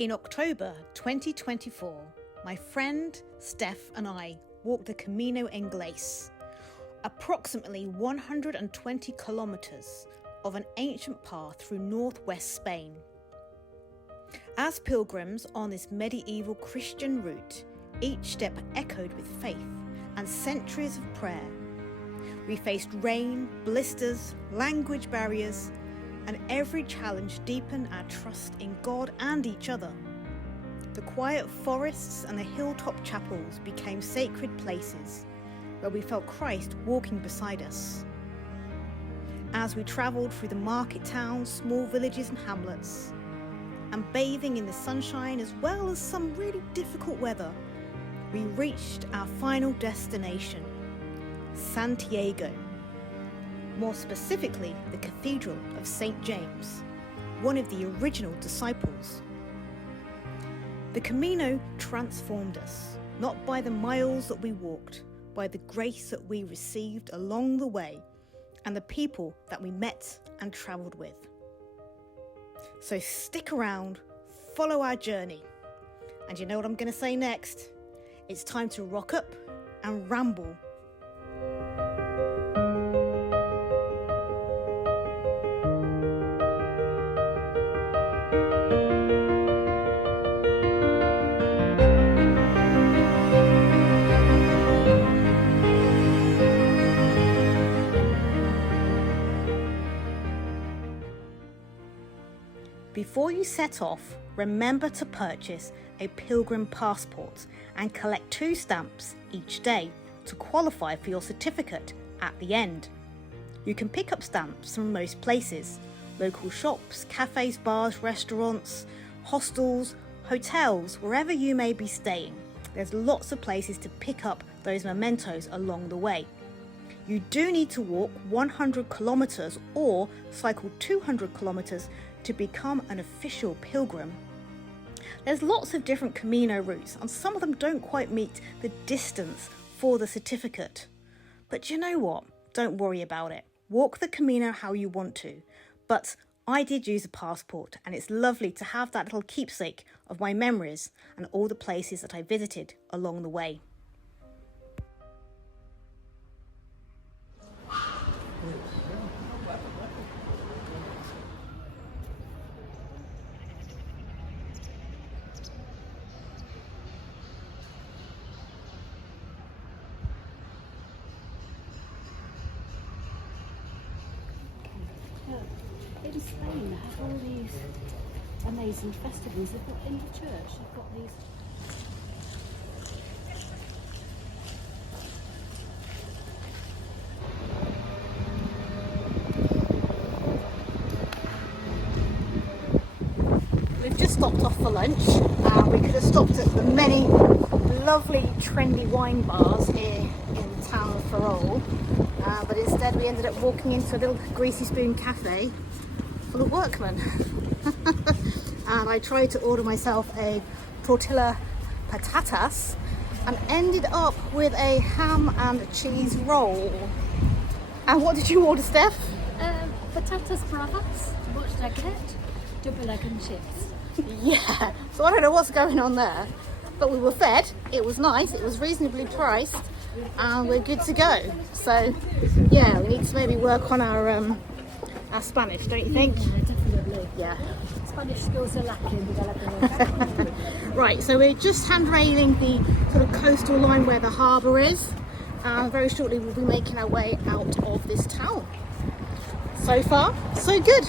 In October 2024, my friend Steph and I walked the Camino Inglés, approximately 120 kilometers of an ancient path through northwest Spain. As pilgrims on this medieval Christian route, each step echoed with faith and centuries of prayer. We faced rain, blisters, language barriers, and every challenge deepened our trust in God and each other. The quiet forests and the hilltop chapels became sacred places where we felt Christ walking beside us. As we travelled through the market towns, small villages and hamlets, and bathing in the sunshine as well as some really difficult weather, we reached our final destination, Santiago. More specifically, the Cathedral of St. James, one of the original disciples. The Camino transformed us, not by the miles that we walked, by the grace that we received along the way and the people that we met and travelled with. So stick around, follow our journey. And you know what I'm going to say next? It's time to rock up and ramble. Before you set off, remember to purchase a pilgrim passport and collect 2 stamps each day to qualify for your certificate at the end. You can pick up stamps from most places: local shops, cafes, bars, restaurants, hostels, hotels, wherever you may be staying. There's lots of places to pick up those mementos along the way. You do need to walk 100 kilometers or cycle 200 kilometers to become an official pilgrim. There's lots of different Camino routes and some of them don't quite meet the distance for the certificate. But you know what? Don't worry about it. Walk the Camino how you want to. But I did use a passport and it's lovely to have that little keepsake of my memories and all the places that I visited along the way. In Spain, they have all these amazing festivals. They've got in the church, they've got these. We've just stopped off for lunch. We could have stopped at the many lovely trendy wine bars here in the town of Ferrol, but instead we ended up walking into a little greasy spoon cafe full of workmen. And I tried to order myself a tortilla patatas and ended up with a ham and cheese roll. And what did you order, Steph? Patatas bravas, much like it, double egg and chips. Yeah, so I don't know what's going on there, but we were fed, it was nice, it was reasonably priced, and we're good to go. So yeah, we need to maybe work on our Spanish, don't you think? Yeah, definitely. Yeah. Spanish skills are lacking. Right, so we're just hand-railing the sort of coastal line where the harbour is. Very shortly we'll be making our way out of this town. So far, so good.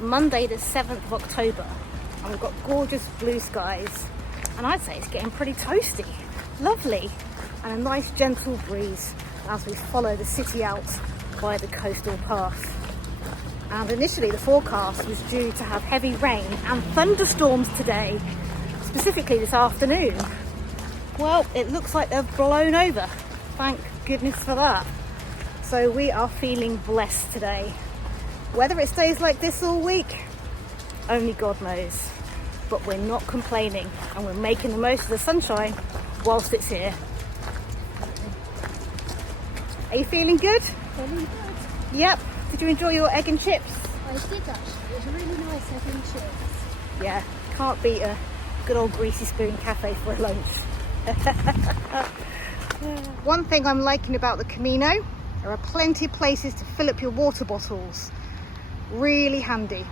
Monday the 7th of October and we've got gorgeous blue skies, and I'd say it's getting pretty toasty, lovely, and a nice gentle breeze as we follow the city out by the coastal path. And initially the forecast was due to have heavy rain and thunderstorms today, specifically this afternoon. Well, it looks like they've blown over, thank goodness for that. So we are feeling blessed today. Whether it stays like this all week, only God knows. But we're not complaining and we're making the most of the sunshine whilst it's here. Are you feeling good? Feeling good. Yep. Did you enjoy your egg and chips? I did actually. It was a really nice egg and chips. Yeah, can't beat a good old Greasy Spoon cafe for a lunch. One thing I'm liking about the Camino, there are plenty of places to fill up your water bottles. Really handy.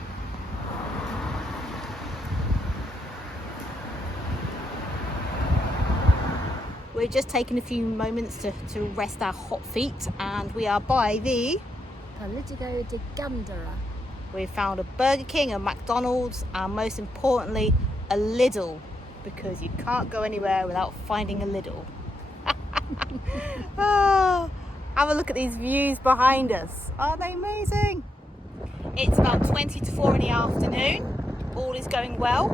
We're just taking a few moments to rest our hot feet, and we are by the Politico de Gandara. We found a Burger King, a McDonald's, and most importantly, a Lidl, because you can't go anywhere without finding a Lidl. Oh, have a look at these views behind us. Aren't they amazing? It's about 20 to 4 in the afternoon. All is going well,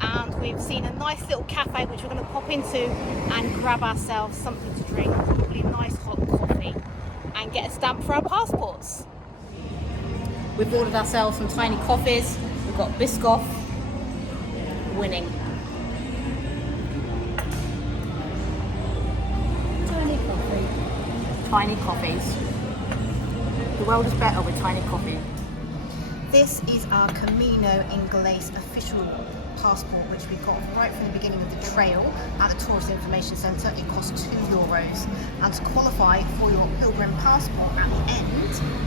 and we've seen a nice little cafe which we're going to pop into and grab ourselves something to drink, probably a nice hot coffee, and get a stamp for our passports. We've ordered ourselves some tiny coffees. We've got Biscoff, winning. Tiny coffee. Tiny coffees. The world is better with tiny coffee. This is our Camino Inglés official passport, which we got right from the beginning of the trail at the Tourist Information Centre. It costs €2. And to qualify for your pilgrim passport at the end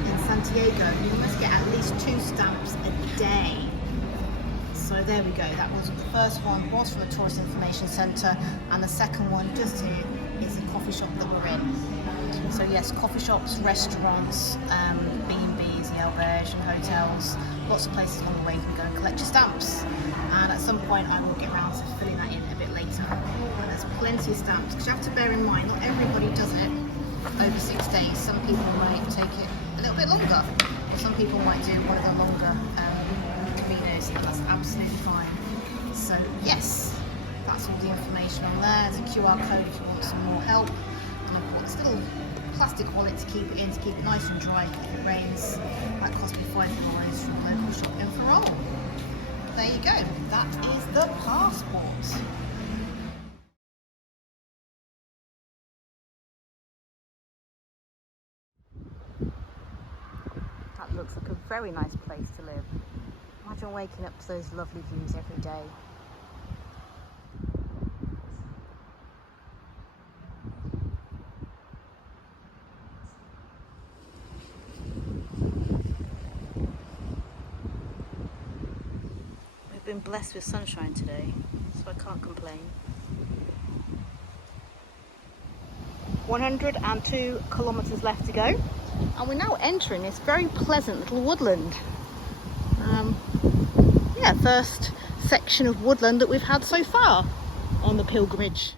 in Santiago, you must get at least 2 stamps a day. So there we go. That was the first one was from the Tourist Information Centre, and the second one just here is the coffee shop that we're in. So yes, coffee shops, restaurants, B&Bs, the alberge and hotels, lots of places along the way you can go and collect your stamps. And at some point I will get around to filling that in a bit later. And there's plenty of stamps, because you have to bear in mind, not everybody does it over 6 days. Some people might take it a little bit longer, or some people might do one of the longer Caminos, and that's absolutely fine. So yes, that's all the information on there. There's a QR code if you want some more help. And I've got this little plastic wallet to keep it in, to keep it nice and dry if it rains. That cost me €5 from a local shop in Ferrol. There you go, that is the passport. That looks like a very nice place to live. Imagine waking up to those lovely views every day. Been blessed with sunshine today, so I can't complain. 102 kilometres left to go, and we're now entering this very pleasant little woodland. Yeah, first section of woodland that we've had so far on the pilgrimage.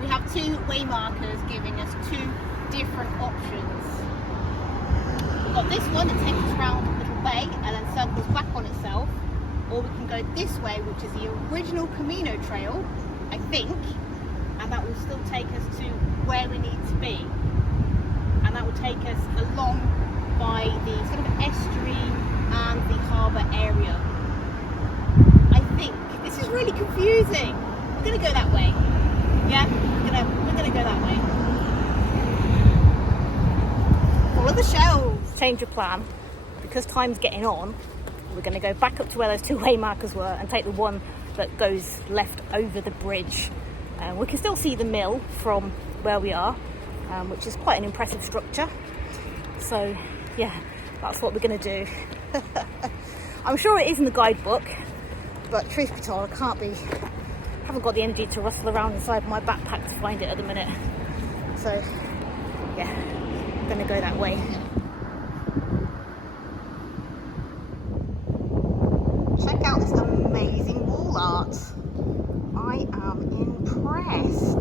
We have 2 way markers giving us 2 different options. We've got this one that takes us around a little bay and then circles back on itself, or we can go this way, which is the original Camino trail, I think, and that will still take us to where we need to be, and that will take us along by the sort of estuary and the harbour area. I think this is really confusing. We're going to go that way. Yeah, we're gonna go that way. Follow the shells. Change of plan, because time's getting on. We're going to go back up to where those 2 way markers were and take the one that goes left over the bridge. We can still see the mill from where we are, which is quite an impressive structure. So yeah, that's what we're going to do. I'm sure it is in the guidebook, but truth be told, I haven't got the energy to rustle around inside my backpack to find it at the minute. So yeah, I'm gonna go that way. Check out this amazing wall art. I am impressed.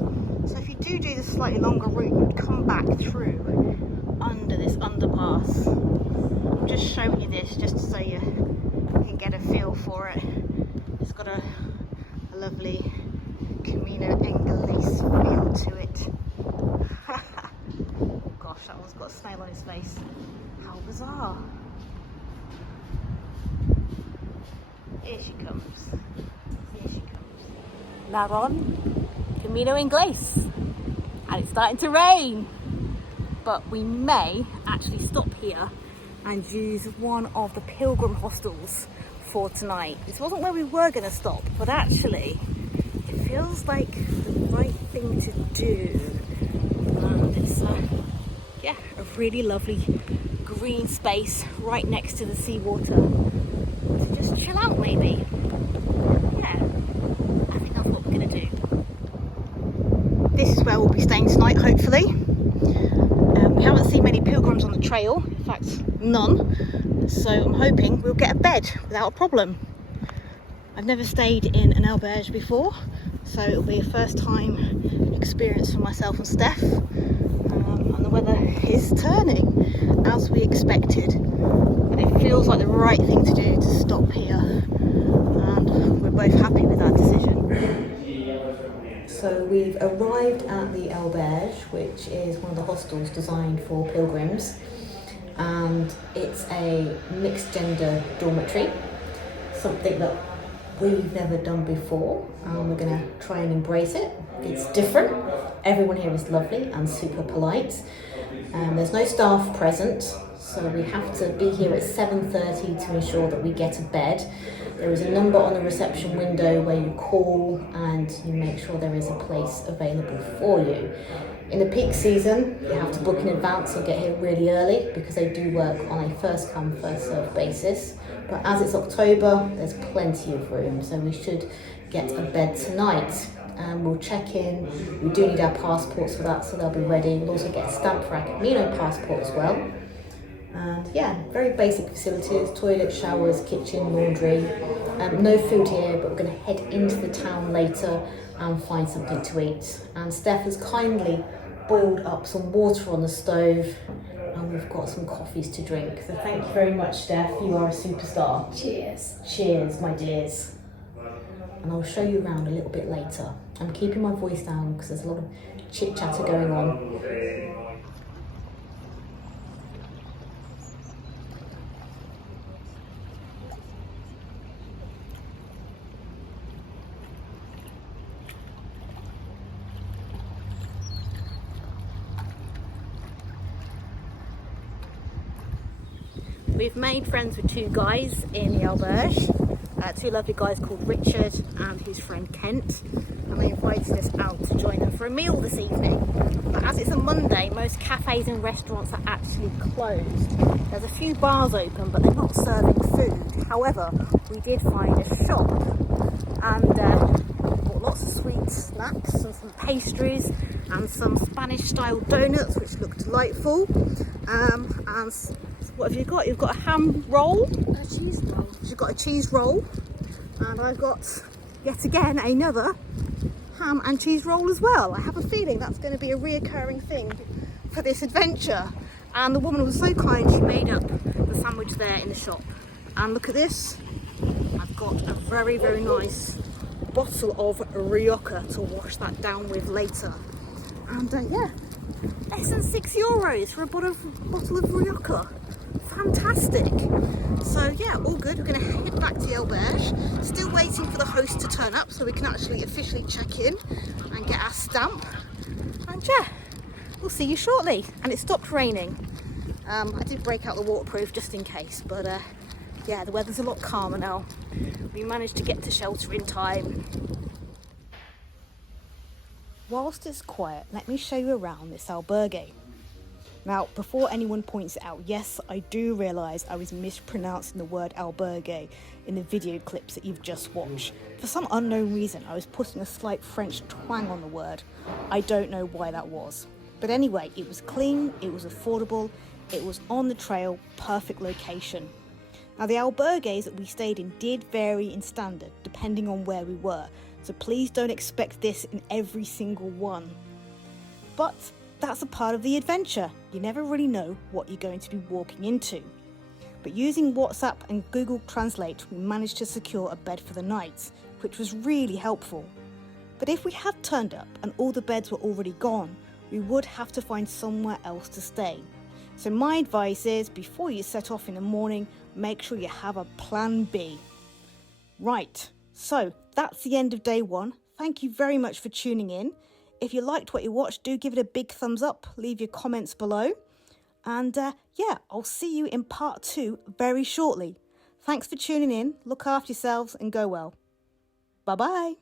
So if you do the slightly longer route, you'd come back through under this underpass. I'm just showing you this just so you can get a feel for it. It's got a lovely Camino Inglés feel to it. Gosh, that one's got a snail on his face. How bizarre. Here she comes. Here she comes. Now on Camino Inglés. And it's starting to rain. But we may actually stop here and use one of the pilgrim hostels for tonight. This wasn't where we were going to stop, but actually it feels like the right thing to do. And it's yeah, a really lovely green space right next to the seawater. So just chill out maybe. Yeah, I think that's what we're going to do. This is where we'll be staying tonight, hopefully. We haven't seen many pilgrims on the trail, in fact none, so I'm hoping we'll get a bed without a problem. I've never stayed in an albergue before, so it'll be a first time experience for myself and Steph, and the weather is turning as we expected, but it feels like the right thing to do to stop here, and we're both happy with that decision. So we've arrived at the albergue, which is one of the hostels designed for pilgrims, and it's a mixed gender dormitory, something that we've never done before, and we're going to try and embrace it. It's different. Everyone here is lovely and super polite. There's no staff present, so we have to be here at 7:30 to ensure that we get a bed. There is a number on the reception window where you call and you make sure there is a place available for you. In the peak season, you have to book in advance or get here really early because they do work on a first come, first served basis. But as it's October, there's plenty of room, so we should get a bed tonight. We'll check in. We do need our passports for that, so they'll be ready. We'll also get a stamp for our Camino passport as well. And yeah, very basic facilities, toilet, showers, kitchen, laundry. No food here, but we're going to head into the town later and find something to eat. And Steph has kindly boiled up some water on the stove, and we've got some coffees to drink. So thank you very much, Steph. You are a superstar. Cheers. Cheers, my dears. And I'll show you around a little bit later. I'm keeping my voice down because there's a lot of chit-chatter going on. We've made friends with two guys in the albergue, two lovely guys called Richard and his friend Kent, and they invited us out to join them for a meal this evening. But as it's a Monday, most cafes and restaurants are actually closed. There's a few bars open, but they're not serving food. However, we did find a shop and bought lots of sweet snacks and some pastries and some Spanish-style donuts, which look delightful. And what have you got? You've got a ham roll. A cheese roll. You've got a cheese roll. And I've got, yet again, another ham and cheese roll as well. I have a feeling that's going to be a reoccurring thing for this adventure. And the woman was so kind, she made up the sandwich there in the shop. And look at this. I've got a very, very nice bottle of Rioja to wash that down with later. And yeah, less than €6 for a bottle of Rioja. Fantastic. So yeah, all good. We're going to head back to the albergue. Still waiting for the host to turn up so we can actually officially check in and get our stamp. And yeah, we'll see you shortly. And it stopped raining. I did break out the waterproof just in case, but yeah, the weather's a lot calmer now. We managed to get to shelter in time. Whilst it's quiet, let me show you around this albergue. Now, before anyone points it out, yes, I do realise I was mispronouncing the word albergue in the video clips that you've just watched. For some unknown reason, I was putting a slight French twang on the word. I don't know why that was. But anyway, it was clean, it was affordable, it was on the trail, perfect location. Now the albergues that we stayed in did vary in standard depending on where we were, so please don't expect this in every single one. But that's a part of the adventure. You never really know what you're going to be walking into. But using WhatsApp and Google Translate, we managed to secure a bed for the night, which was really helpful. But if we had turned up and all the beds were already gone, we would have to find somewhere else to stay. So my advice is, before you set off in the morning, make sure you have a plan B. Right, so that's the end of day one. Thank you very much for tuning in. If you liked what you watched, do give it a big thumbs up, leave your comments below. And I'll see you in part 2 very shortly. Thanks for tuning in, look after yourselves and go well. Bye-bye.